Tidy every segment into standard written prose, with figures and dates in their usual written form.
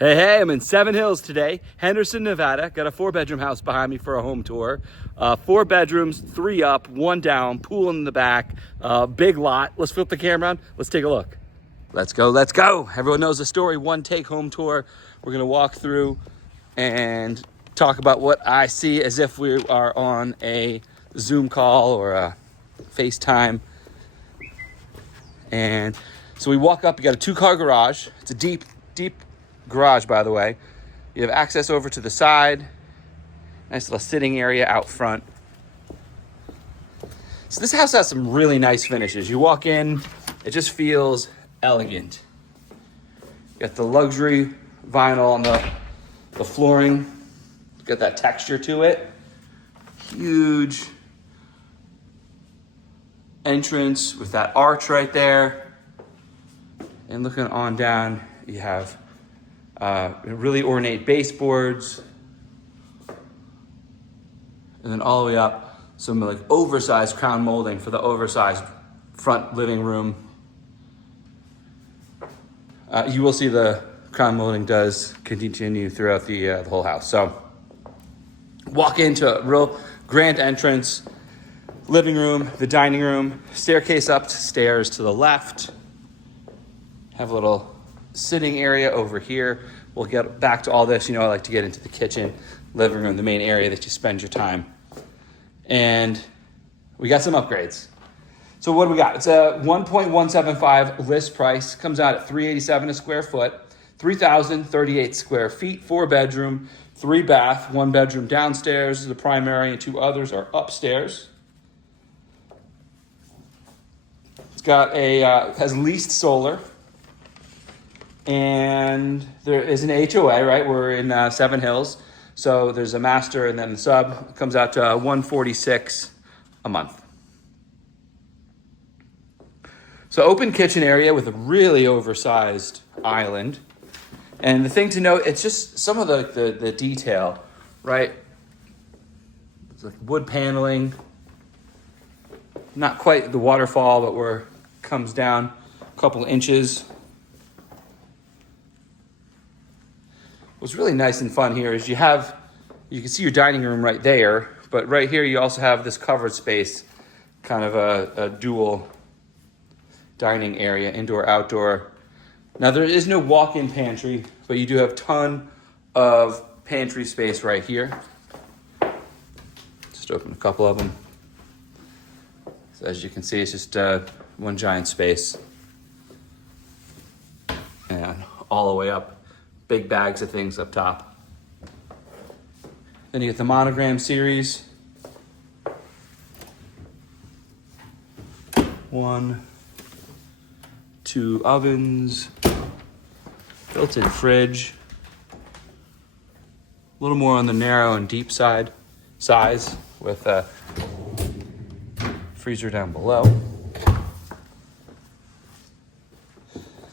Hey, I'm in Seven Hills today, Henderson, Nevada. Got a 4-bedroom house behind me for a home tour. 4 bedrooms, 3 up, 1 down, pool in the back, big lot. Let's flip the camera on. Let's take a look. Let's go, let's go. Everyone knows the story, one take home tour. We're gonna walk through and talk about what I see as if we are on a Zoom call or a FaceTime. And so we walk up, you got a 2-car garage. It's a deep garage, by the way. You have access over to the side. Nice little sitting area out front. So this house has some really nice finishes. You walk in, it just feels elegant. You got the luxury vinyl on the flooring. Got that texture to it. Huge entrance with that arch right there. And looking on down, you have really ornate baseboards. And then all the way up, some like oversized crown molding for the oversized front living room. You will see the crown molding does continue throughout the whole house. So walk into a real grand entrance, living room, the dining room, staircase up, stairs to the left. Have a little sitting area over here. We'll get back to all this. You know, I like to get into the kitchen, living room, the main area that you spend your time. And we got some upgrades. So what do we got? It's a 1.175 list price. Comes out at $387 a square foot, 3,038 square feet, 4 bedroom, 3 bath, 1 bedroom downstairs is the primary and 2 others are upstairs. It's got has leased solar. And there is an HOA, right? We're in Seven Hills. So there's a master and then the sub. It comes out to $146 a month. So open kitchen area with a really oversized island. And the thing to note, it's just some of the detail, right? It's like wood paneling. Not quite the waterfall, but where it comes down a couple inches. What's really nice and fun here is you can see your dining room right there, but right here you also have this covered space, kind of a dual dining area, indoor, outdoor. Now there is no walk-in pantry, but you do have a ton of pantry space right here. Just open a couple of them. So as you can see, it's just one giant space. And all the way up. Big bags of things up top. Then you get the Monogram series. 1, 2 ovens, built-in fridge. A little more on the narrow and deep size with a freezer down below.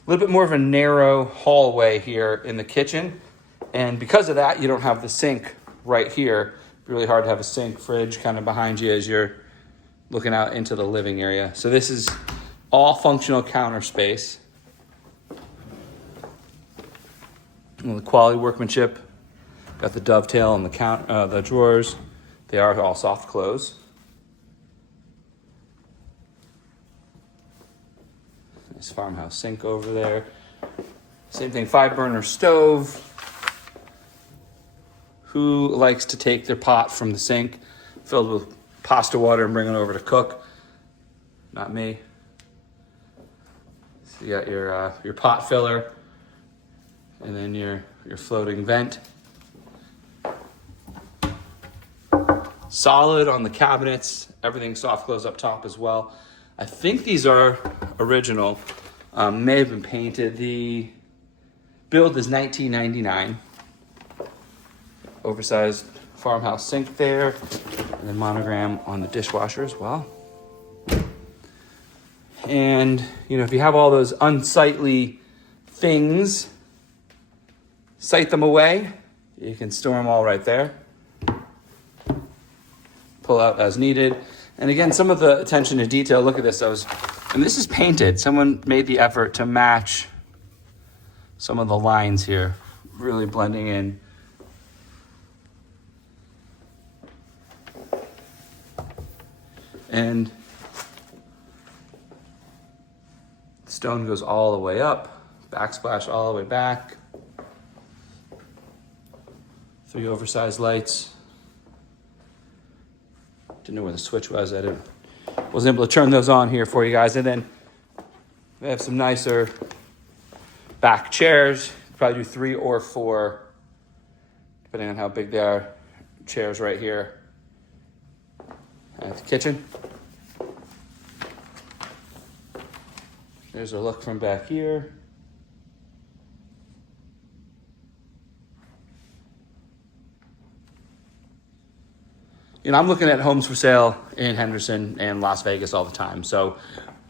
A little bit more of a narrow hallway here in the kitchen. And because of that, you don't have the sink right here. Really hard to have a sink, fridge kind of behind you as you're looking out into the living area. So this is all functional counter space. And the quality workmanship. Got the dovetail on the drawers. They are all soft close. Nice farmhouse sink over there. Same thing, 5-burner stove. Who likes to take their pot from the sink filled with pasta water and bring it over to cook? Not me. So you got your pot filler and then your floating vent. Solid on the cabinets. Everything soft close up top as well. I think these are original, may have been painted. The build is 1999. Oversized farmhouse sink there, and then Monogram on the dishwasher as well. And, you know, if you have all those unsightly things, site them away. You can store them all right there. Pull out as needed. And again, some of the attention to detail, look at this. And this is painted. Someone made the effort to match some of the lines here. really blending in. And stone goes all the way up, backsplash all the way back. 3 oversized lights. Didn't know where the switch was. Wasn't able to turn those on here for you guys. And then we have some nicer back chairs. Probably do 3 or 4, depending on how big they are. Chairs right here at the kitchen. There's a look from back here. You know, I'm looking at homes for sale in Henderson and Las Vegas all the time. So,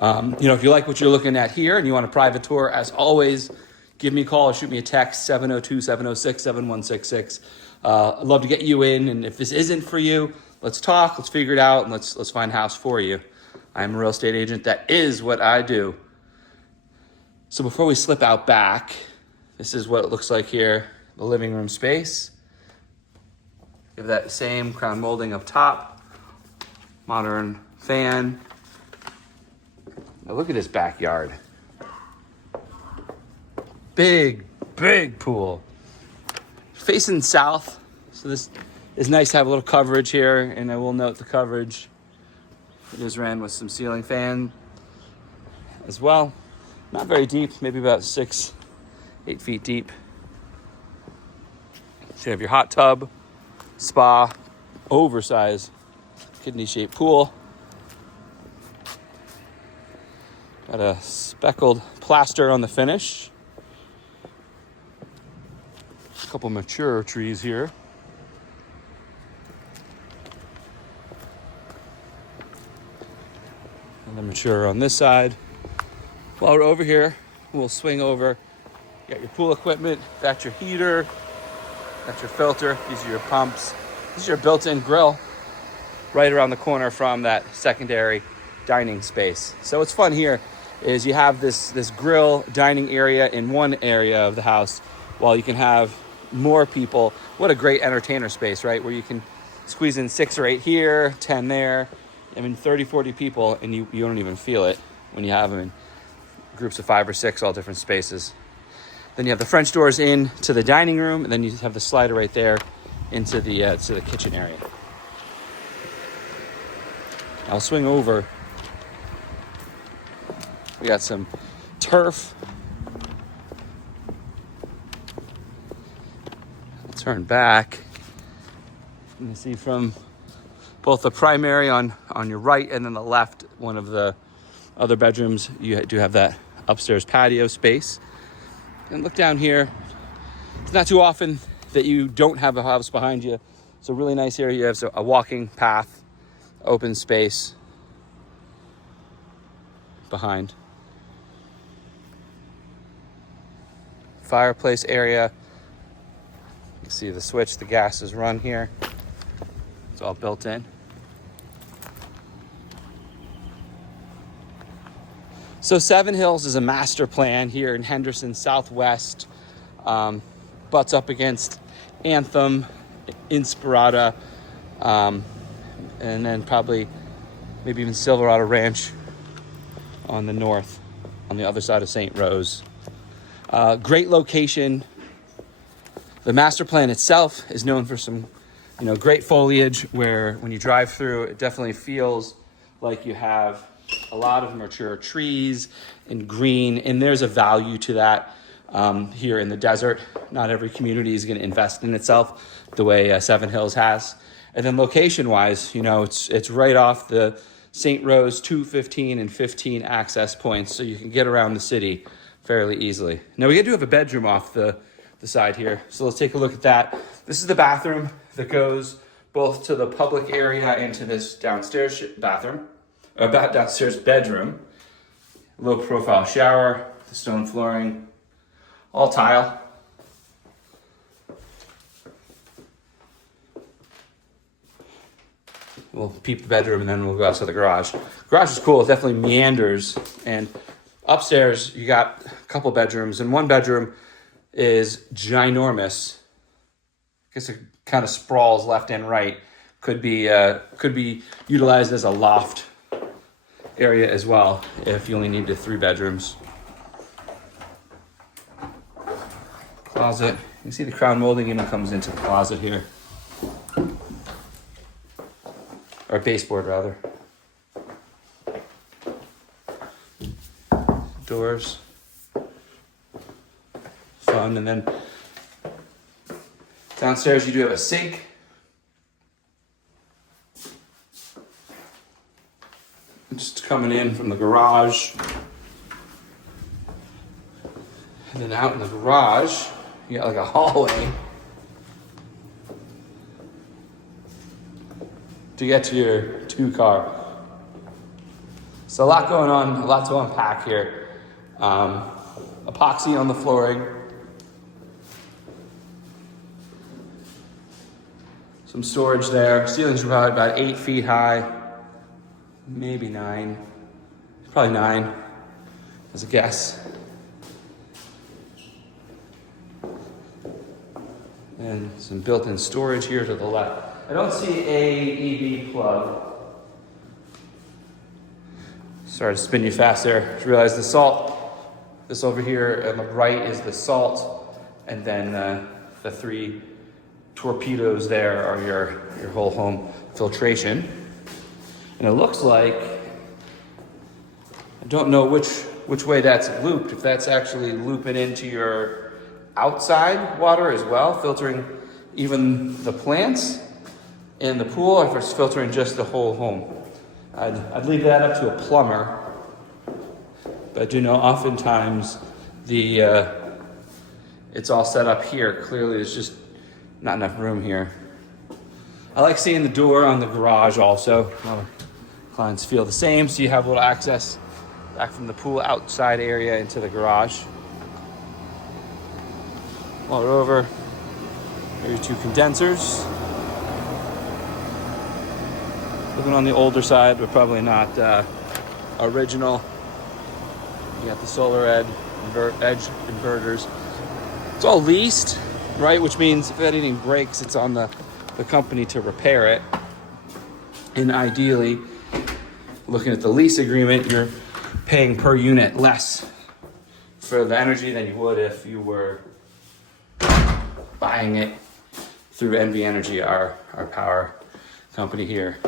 you know, if you like what you're looking at here and you want a private tour, as always, give me a call or shoot me a text, 702-706-7166. I'd love to get you in. And if this isn't for you, let's talk, let's figure it out, and let's find a house for you. I'm a real estate agent. That is what I do. So before we slip out back, this is what it looks like here, the living room space. You have that same crown molding up top, modern fan. Now look at this backyard. Big, big pool. Facing south, so this is nice to have a little coverage here, and I will note the coverage. It is ran with some ceiling fan as well. Not very deep, maybe about 6-8 feet deep. So you have your hot tub, spa, oversized kidney-shaped pool. Got a speckled plaster on the finish. A couple mature trees here. And then mature on this side. While we're over here, we'll swing over. You got your pool equipment, that's your heater, that's your filter, these are your pumps. This is your built-in grill right around the corner from that secondary dining space. So what's fun here is you have this grill dining area in one area of the house while you can have more people. What a great entertainer space, right? Where you can squeeze in 6 or 8 here, 10 there. I mean, 30, 40 people, and you don't even feel it when you have them in groups of 5 or 6, all different spaces. Then you have the French doors in to the dining room, and then you have the slider right there into the to the kitchen area. I'll swing over. We got some turf. I'll turn back. You can see from both the primary on your right and then the left, one of the other bedrooms, you do have that upstairs patio space. And look down here. It's not too often that you don't have a house behind you. So really nice here. You have a walking path, open space behind. Fireplace area. You can see the switch, the gas is run here. It's all built in. So Seven Hills is a master plan here in Henderson Southwest. Butts up against Anthem, Inspirata, and then probably maybe even Silverado Ranch on the north, on the other side of St. Rose. Great location. The master plan itself is known for some, great foliage where when you drive through, it definitely feels like you have a lot of mature trees and green, and there's a value to that here in the desert. Not every community is going to invest in itself the way Seven Hills has. And then location-wise, it's right off the St. Rose 215 and 15 access points, so you can get around the city fairly easily. Now we do have a bedroom off the side here, so let's take a look at that. This is the bathroom that goes both to the public area and to this downstairs downstairs bedroom. Low profile shower, the stone flooring, all tile. We'll peep the bedroom and then we'll go out to the garage. Garage is cool, it definitely meanders. And upstairs, you got a couple bedrooms. In one bedroom, is ginormous. I guess it kind of sprawls left and right. Could be utilized as a loft area as well if you only needed 3 bedrooms. Closet. You see the crown molding even comes into the closet here. Or baseboard rather. Doors. Fun. And then downstairs you do have a sink. Just coming in from the garage. And then out in the garage, you got like a hallway to get to your 2-car. So a lot going on, a lot to unpack here. Epoxy on the flooring. Some storage there. Ceilings are probably about 8 feet high, maybe 9. Probably 9 as a guess. And some built-in storage here to the left. I don't see a EV plug. Sorry to spin you fast there. Just realized the salt. This over here on the right is the salt, and then the 3 torpedoes there are your whole home filtration. And it looks like, I don't know which way that's looped, if that's actually looping into your outside water as well, filtering even the plants in the pool, or if it's filtering just the whole home. I'd leave that up to a plumber, but I do know oftentimes it's all set up here. Clearly there's just not enough room here. I like seeing the door on the garage also. A lot of clients feel the same, so you have a little access back from the pool outside area into the garage. Water over. There are your 2 condensers. Looking on the older side, but probably not original. You got the solar edge inverters. It's all leased, right? Which means if anything breaks, it's on the company to repair it. And ideally, looking at the lease agreement, you're paying per unit less for the energy than you would if you were buying it through NV Energy, our power company here.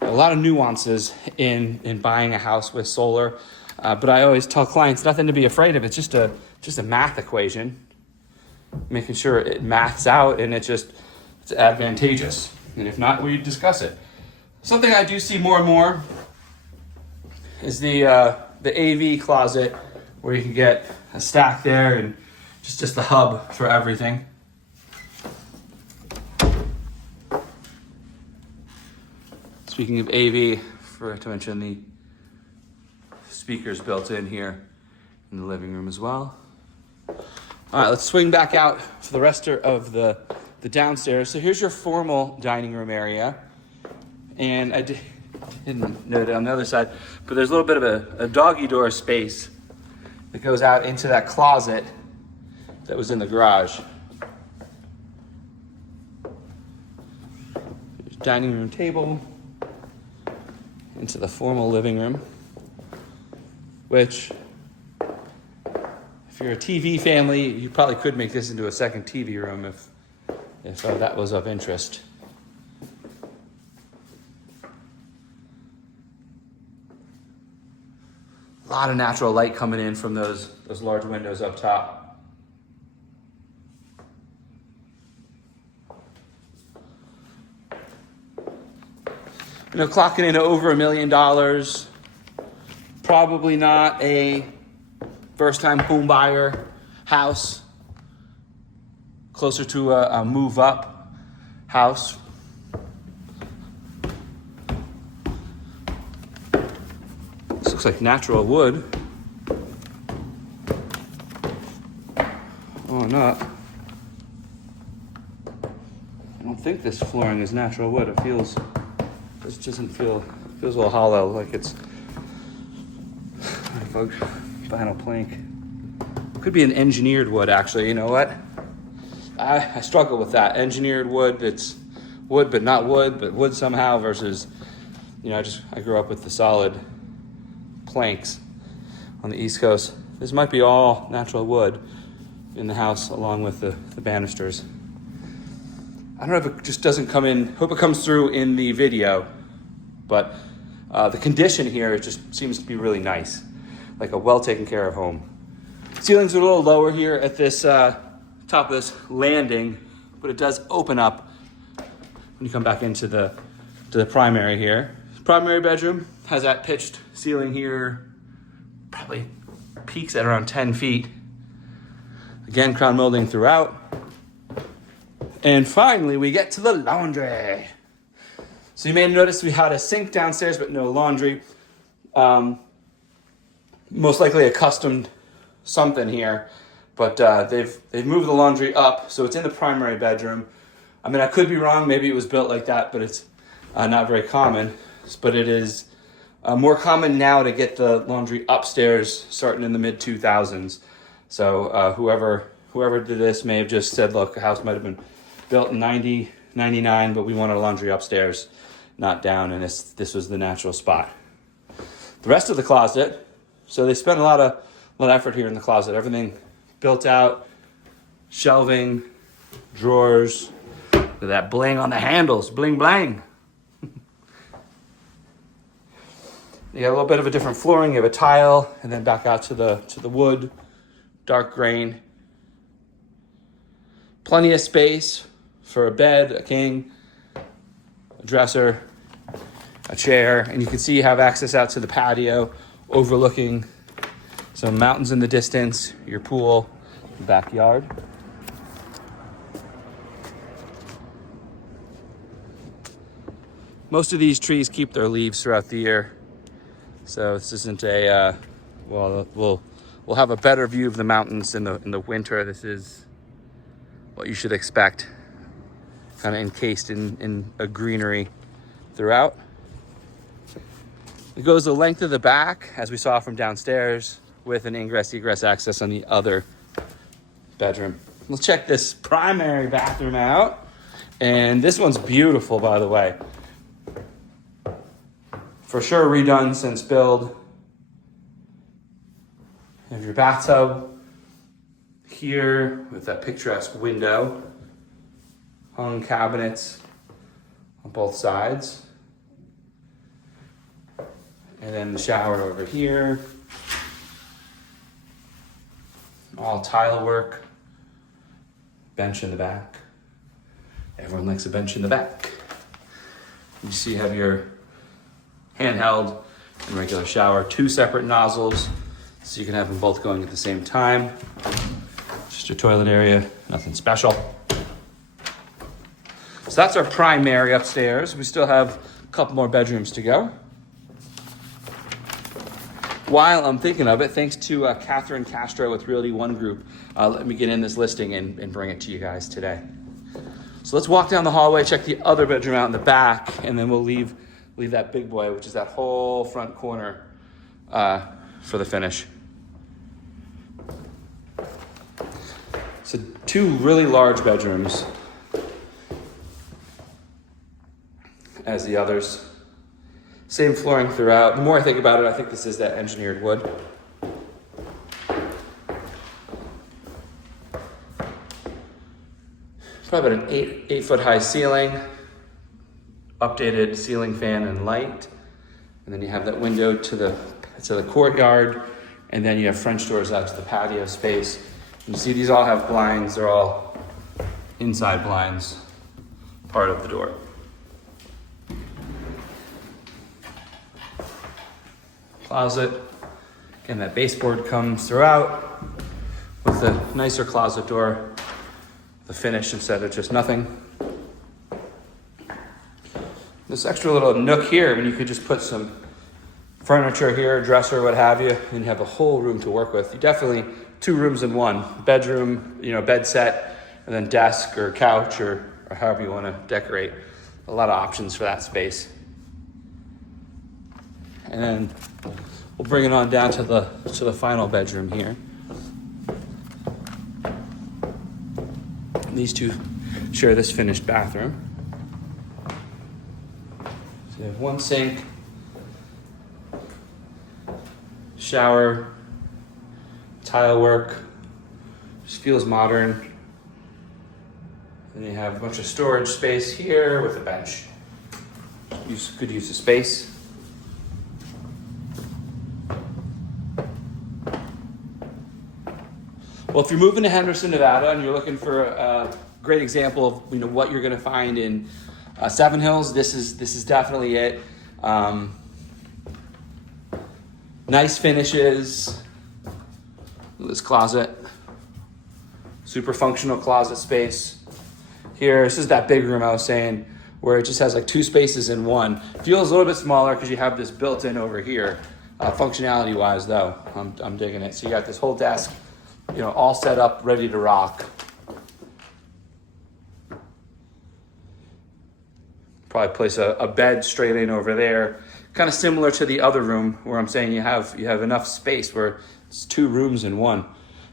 A lot of nuances in buying a house with solar, but I always tell clients nothing to be afraid of. It's just a math equation, making sure it maths out and it's advantageous. And if not, we discuss it. Something I do see more and more is the AV closet, where you can get a stack there and just the hub for everything. Speaking of AV, forgot to mention the speakers built in here in the living room as well. All right, let's swing back out for the rest of the downstairs. So here's your formal dining room area. And I didn't note it on the other side, but there's a little bit of a doggy door space that goes out into that closet that was in the garage. There's dining room table into the formal living room, which, if you're a TV family, you probably could make this into a second TV room if that was of interest. A lot of natural light coming in from those large windows up top. You know, clocking in over $1 million. Probably not a first-time home buyer house. Closer to a move-up house. This looks like natural wood. Oh, not. I don't think this flooring is natural wood. It feels a little hollow, like it's. Folks, vinyl plank. Could be an engineered wood, actually. You know what? I struggle with that. Engineered wood that's wood but not wood, but wood somehow, versus, you know, I grew up with the solid planks on the East Coast. This might be all natural wood in the house along with the banisters. I don't know if it just doesn't come in, hope it comes through in the video, but the condition here, it just seems to be really nice, like a well taken care of home. Ceilings are a little lower here at this top of this landing, but it does open up when you come back into the primary here. Primary bedroom has that pitched ceiling here, probably peaks at around 10 feet. Again, crown molding throughout. And finally, we get to the laundry. So you may notice we had a sink downstairs, but no laundry. Most likely a custom something here, but they've moved the laundry up, so it's in the primary bedroom. I mean, I could be wrong. Maybe it was built like that, but it's not very common. But it is more common now to get the laundry upstairs, starting in the mid 2000s. So whoever did this may have just said, look, the house might have been built in 90, 99, but we wanted a laundry upstairs, not down, and this was the natural spot. The rest of the closet, so they spent a lot of effort here in the closet. Everything built out, shelving, drawers, that bling on the handles, bling blang. You got a little bit of a different flooring. You have a tile, and then back out to the wood, dark grain. Plenty of space for a bed, a king, a dresser, a chair, and you can see you have access out to the patio, overlooking some mountains in the distance, your pool, backyard. Most of these trees keep their leaves throughout the year, so this isn't a we'll have a better view of the mountains in the winter. This is what you should expect, kind of encased in a greenery throughout. It goes the length of the back, as we saw from downstairs, with an ingress-egress access on the other bedroom. Let's check this primary bathroom out. And this one's beautiful, by the way. For sure redone since build. You have your bathtub here with that picturesque window. Hung cabinets on both sides. And then the shower over here. All tile work. Bench in the back. Everyone likes a bench in the back. You see you have your handheld and regular shower. 2 separate nozzles, so you can have them both going at the same time. Just your toilet area, nothing special. So that's our primary upstairs. We still have a couple more bedrooms to go. While I'm thinking of it, thanks to Catherine Castro with Realty One Group, let me get in this listing and bring it to you guys today. So let's walk down the hallway, check the other bedroom out in the back, and then we'll leave that big boy, which is that whole front corner, for the finish. So 2 really large bedrooms as the others. Same flooring throughout. The more I think about it, I think this is that engineered wood. Probably about an 8 foot high ceiling, updated ceiling fan and light. And then you have that window to the courtyard, and then you have French doors out to the patio space. And you see these all have blinds. They're all inside blinds, part of the door. Closet. Again, that baseboard comes throughout with a nicer closet door, the finish instead of just nothing. This extra little nook here, I mean, you could just put some furniture here, dresser, what have you, and you have a whole room to work with. You definitely 2 rooms in one. Bedroom, bed set, and then desk or couch or however you want to decorate. A lot of options for that space. And then We'll bring it on down to the final bedroom here. These two share this finished bathroom. So you have one sink, shower, tile work, just feels modern. Then you have a bunch of storage space here with a bench. Good use of space. Well, if you're moving to Henderson, Nevada, and you're looking for a great example of what you're going to find in Seven Hills, this is definitely it. Nice finishes. This closet, super functional closet space. Here, this is that big room I was saying, where it just has like two spaces in one. Feels a little bit smaller because you have this built-in over here. Functionality-wise, though, I'm digging it. So you got this whole desk, all set up, ready to rock. Probably place a bed straight in over there. Kind of similar to the other room where I'm saying you have enough space where it's two rooms in one.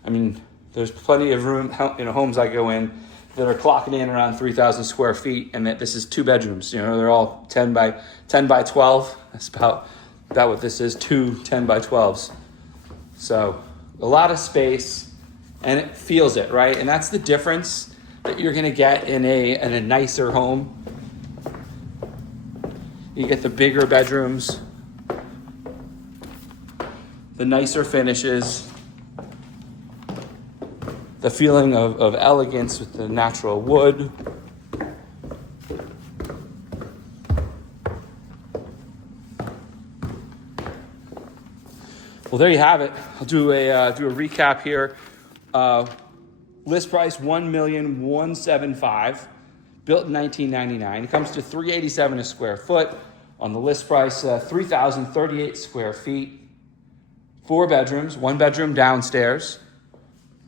I mean, there's plenty of room, homes I go in that are clocking in around 3,000 square feet, and that this is two bedrooms. They're all 10 by 12. That's about what this is, two 10 by 12s. So a lot of space, and it feels it, right? And that's the difference that you're gonna get in a nicer home. You get the bigger bedrooms, the nicer finishes, the feeling of elegance with the natural wood. Well, there you have it. I'll do a recap here. List price $1,175,000, built in 1999. It comes to $387 a square foot. On the list price, 3,038 square feet. 4 bedrooms, 1 bedroom downstairs.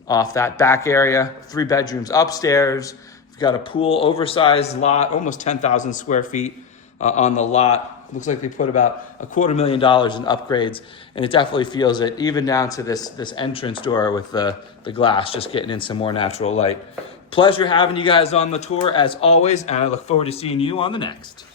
Off that back area, 3 bedrooms upstairs. We've got a pool, oversized lot, almost 10,000 square feet on the lot. Looks like they put about $250,000 in upgrades, and it definitely feels it, even down to this entrance door with the glass, just getting in some more natural light. Pleasure having you guys on the tour as always, and I look forward to seeing you on the next.